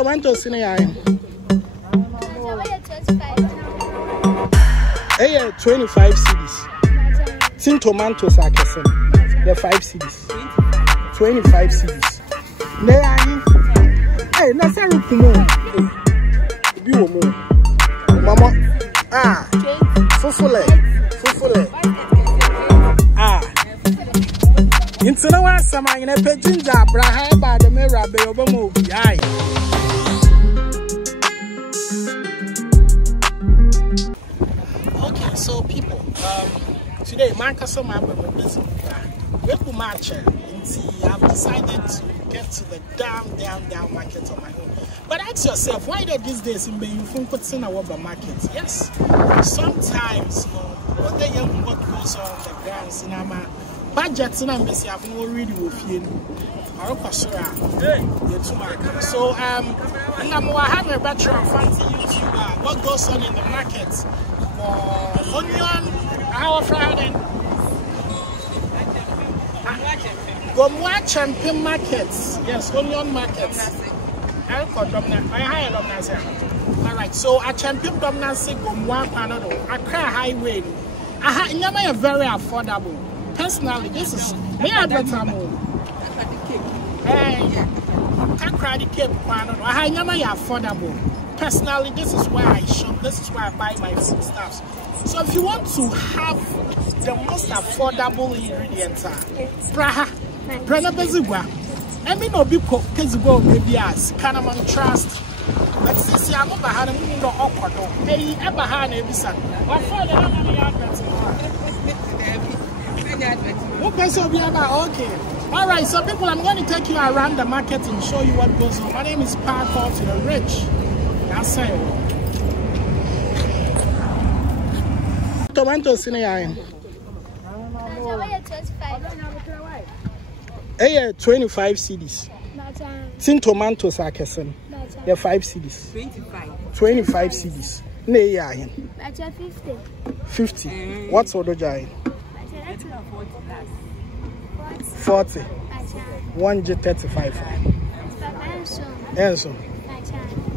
tomatoes in here. Hey, 25 cedis. Tin tomatoes are kissing. The 5 cedis. 25 cedis. Hey, that's a rukumo. Mama. Ah. Fufule. Ah. Into the one summer in a pigeon job, Braha by the mirror, be over movie. Aye. Okay, so people, today, Marcus, my business. We're matching. I've decided to get to the down market on my own. But ask yourself, why did these days in you put in our market? Yes, sometimes what the young what goes on the grounds in our budgets and embassy have already with you. So and I'm having a better fancy YouTuber. What goes on in the market? Onion, our Friday. Gomwa champion markets. Yes, onion markets. Alright, so a champion dominance Gomwa Panado, Accra Highway. Never very affordable. Personally, this is me advertisement. Accra the Cape Panado. I never affordable. Personally, this is where I shop. This is where I buy my stuff. So if you want to have the most affordable ingredients, Praha. Brother Bezigwa, I mean, no big Bezigwa, maybe as kind of on trust. But since I'm over had a moon or awkward, hey, ever had a visa. What for the okay, so we are okay. Alright, so people, I'm going to take you around the market and show you what goes on. My name is Parkour to the Rich. That's it. Tomatoes in here. Hey, 25 cedis. Tin tomatoes are kissing. The 5 cedis. 25 cedis. Nay, 50. What's order giant? 40. 135. And so.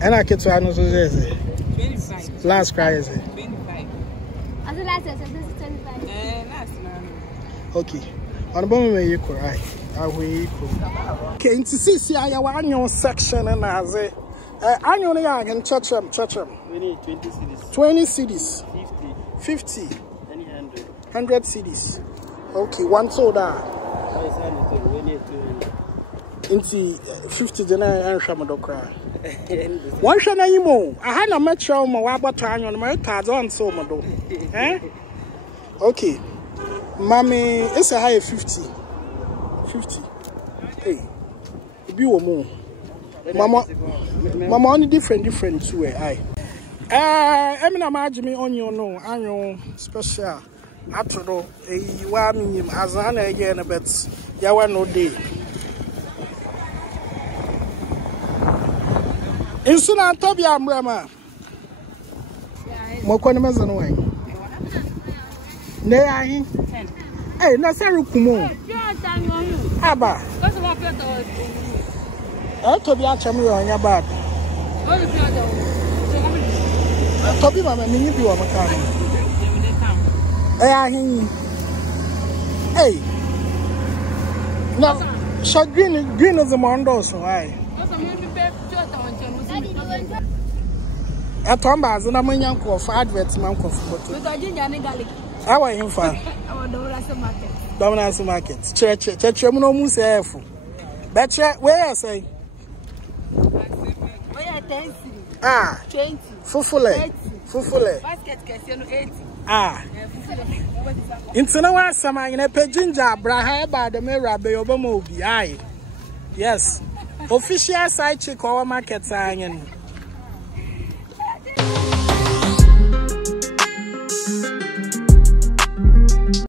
And I get to answer this. Last cry is it? 25. Okay. On the moment you cry. Okay, into see our annual section and as a annual young and church them. We need 20 cities. 20 cities. 50. 100 cities. Okay, one soda. Into 50 then I am cry. One shall I more? I had a metro my time on my cards on so modo. Eh? Okay. Mommy, it's a high 50. 50. Hey, be more. Mama only different too. I mean, imagine me on your no annual special. After all, you want him as an again a bit. You want no day. In soon, I'll tell you, I'm Brahma. Mokonamas and way. Nay, hey, Nasaru Kumo. Abba. I'll tell you, I'm on your bad. I'll tell you, I'm a mini view of a car. Hey, now, shot green as a mondo, so I. At Tombas and I'm a young for adverts, man. How are you, fine? Dominance market. Church, no moose airful. Betcha, where I say? Ah, 20. Fufule. Basket, 80. Ah, into the one summer in a pigeon job, Braha by the mirror, be over movie. Aye, yes. Official side chick or market sign.